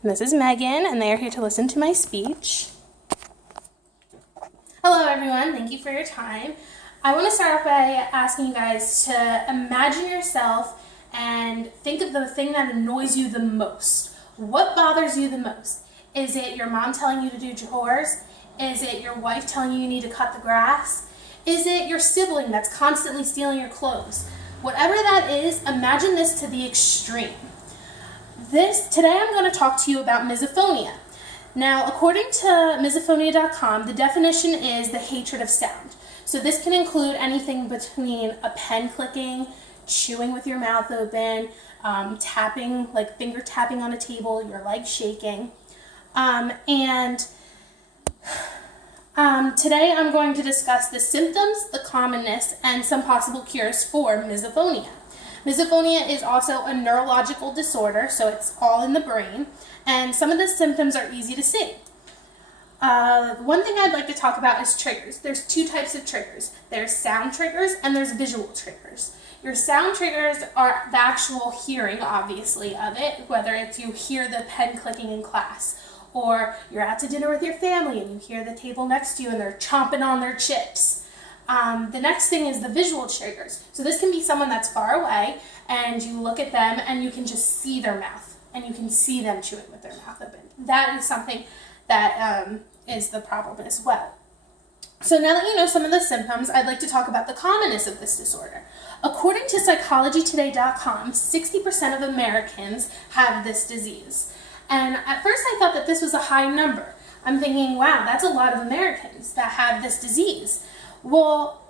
And this is Megan, and they are here to listen to my speech. Hello everyone, thank you for your time. I want to start off by asking you guys to imagine yourself and think of the thing that annoys you the most. What bothers you the most? Is it your mom telling you to do chores? Is it your wife telling you need to cut the grass? Is it your sibling that's constantly stealing your clothes? Whatever that is, imagine this to the extreme. Today I'm going to talk to you about misophonia. Now, according to misophonia.com, the definition is the hatred of sound. So this can include anything between a pen clicking, chewing with your mouth open, tapping, like finger tapping on a table, your legs shaking. Today I'm going to discuss the symptoms, the commonness, and some possible cures for misophonia. Misophonia is also a neurological disorder, so it's all in the brain, and some of the symptoms are easy to see. One thing I'd like to talk about is triggers. There's two types of triggers. There's sound triggers and there's visual triggers. Your sound triggers are the actual hearing, obviously, of it, whether it's you hear the pen clicking in class, or you're out to dinner with your family and you hear the table next to you and they're chomping on their chips. The next thing is the visual triggers. So this can be someone that's far away and you look at them and you can just see their mouth and you can see them chewing with their mouth open. That is something that is the problem as well. So now that you know some of the symptoms, I'd like to talk about the commonness of this disorder. According to psychologytoday.com, 60% of Americans have this disease. And at first I thought that this was a high number. I'm thinking, wow, that's a lot of Americans that have this disease. Well,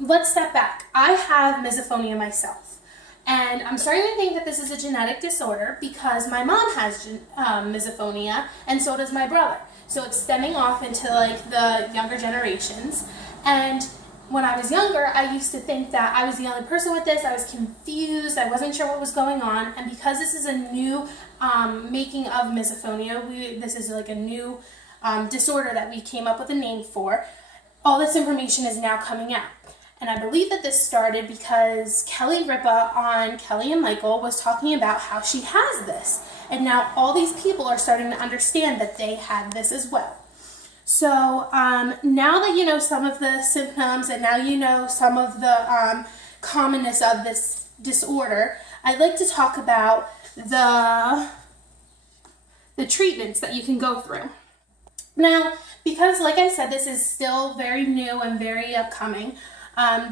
let's step back. I have misophonia myself. And I'm starting to think that this is a genetic disorder because my mom has misophonia and so does my brother. So it's stemming off into like the younger generations. And when I was younger, I used to think that I was the only person with this. I was confused. I wasn't sure what was going on. And because this is a new making of misophonia, this is like a new disorder that we came up with a name for, all this information is now coming out. And I believe that this started because Kelly Ripa on Kelly and Michael was talking about how she has this. And now all these people are starting to understand that they have this as well. So now that you know some of the symptoms and now you know some of the commonness of this disorder, I'd like to talk about the treatments that you can go through. Now, because like I said, this is still very new and very upcoming,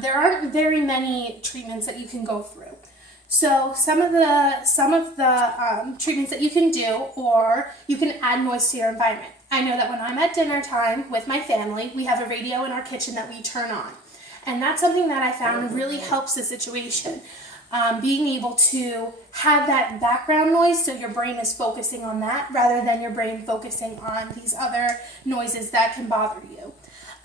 there aren't very many treatments that you can go through. So some of the treatments that you can do, or you can add noise to your environment. I know that when I'm at dinner time with my family, we have a radio in our kitchen that we turn on. And that's something that I found really helps the situation. Being able to have that background noise so your brain is focusing on that rather than your brain focusing on these other noises that can bother you.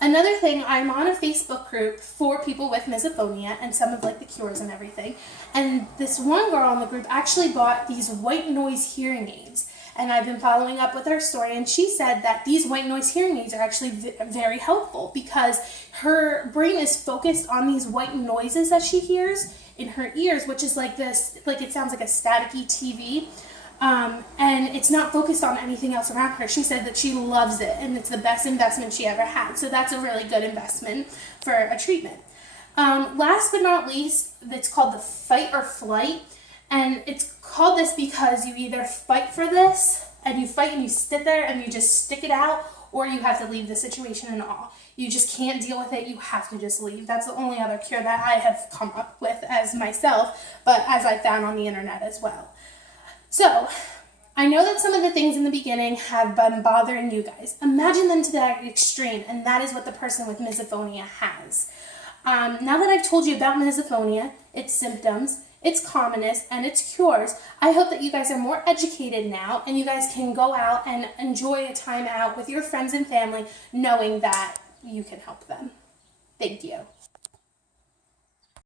Another thing, I'm on a Facebook group for people with misophonia and some of like the cures and everything. And this one girl on the group actually bought these white noise hearing aids. And I've been following up with her story, and she said that these white noise hearing aids are actually very helpful because her brain is focused on these white noises that she hears in her ears, which is like this, like it sounds like a staticky TV. And it's not focused on anything else around her. She said that she loves it and it's the best investment she ever had. So that's a really good investment for a treatment. Last but not least, it's called the fight or flight. And it's called this because you either fight for this and you fight and you sit there and you just stick it out, or you have to leave the situation and all. You just can't deal with it. You have to just leave. That's the only other cure that I have come up with as myself, but as I found on the internet as well. So, I know that some of the things in the beginning have been bothering you guys. Imagine them to that extreme, and that is what the person with misophonia has. Now that I've told you about misophonia, its symptoms, its commonness, and its cures, I hope that you guys are more educated now, and you guys can go out and enjoy a time out with your friends and family, knowing that you can help them. Thank you.